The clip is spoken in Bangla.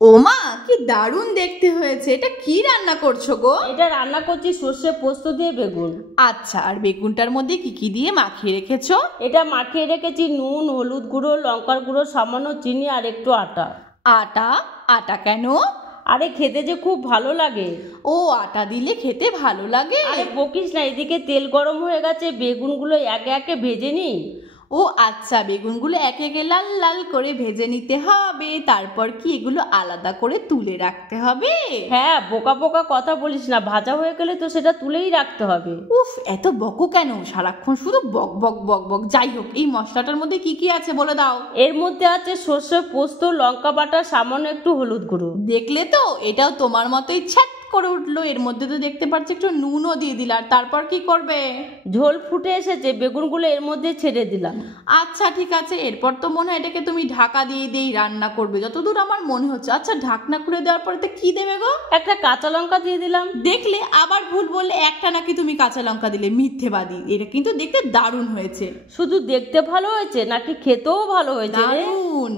ওমা, কি দারুণ দেখতে হয়েছে! এটা কি রান্না করছো গো? এটা রান্না করছি সর্ষে পোস্ত দিয়ে বেগুন। আচ্ছা, আর বেগুনটার মধ্যে কি কি দিয়ে মাখিয়ে রেখেছো? এটা মাখিয়ে রেখেছি নুন, হলুদ গুঁড়ো, লঙ্কার গুঁড়ো, সামান্য চিনি আর একটু আটা। আটা? আটা কেন? আরে খেতে যে খুব ভালো লাগে। ও, আটা দিলে খেতে ভালো লাগে? আরে বকিস না, এদিকে তেল গরম হয়ে গেছে, বেগুনগুলো একে একে ভেজে নি। ও আচ্ছা, বেগুনগুলো একে একে লাল লাল করে ভেজে নিতে হবে, তারপর কি এগুলো আলাদা করে তুলে রাখতে হবে? হ্যাঁ, বোকা বোকা কথা বলিস না, ভাজা হয়ে গেলে তো সেটা তুলেই রাখতে হবে। উফ, এত বকো কেন? সারাক্ষণ শুধু বক বক বক বক। যাই হোক, এই মশলাটার মধ্যে কি কি আছে বলে দাও। এর মধ্যে আছে সর্ষে পোস্ত, লঙ্কা বাটা, সামান্য একটু হলুদ গুঁড়ো। দেখলে তো, এটাও তোমার মতোই ছ্যাট করে উঠলো। এর মধ্যে তো দেখতে পাচ্ছি একটু নুনও দিয়ে দিল। আর তারপর কি করবে? ঝোল ফুটে এসেছে, বেগুনগুলো এর মধ্যে ছেড়ে দিলাম। আচ্ছা ঠিক আছে, এরপর তো মনে হয় এটাকে তুমি ঢাকা দিয়ে দিয়েই রান্না করবে, যতদূর আমার মনে হচ্ছে। আচ্ছা, ঢাকনা খুলে দেওয়ার পরে তো কি দেবে গো? একটা কাঁচা লঙ্কা দিয়ে দিলাম। দেখলে, আবার ভুল বললে। একটা নাকি তুমি কাঁচা লঙ্কা দিলে, মিথ্যেবাদী। এটা কিন্তু দেখতে দারুণ হয়েছে। শুধু দেখতে ভালো হয়েছে নাকি খেতেও ভালো হয়েছে রে? দারুণ।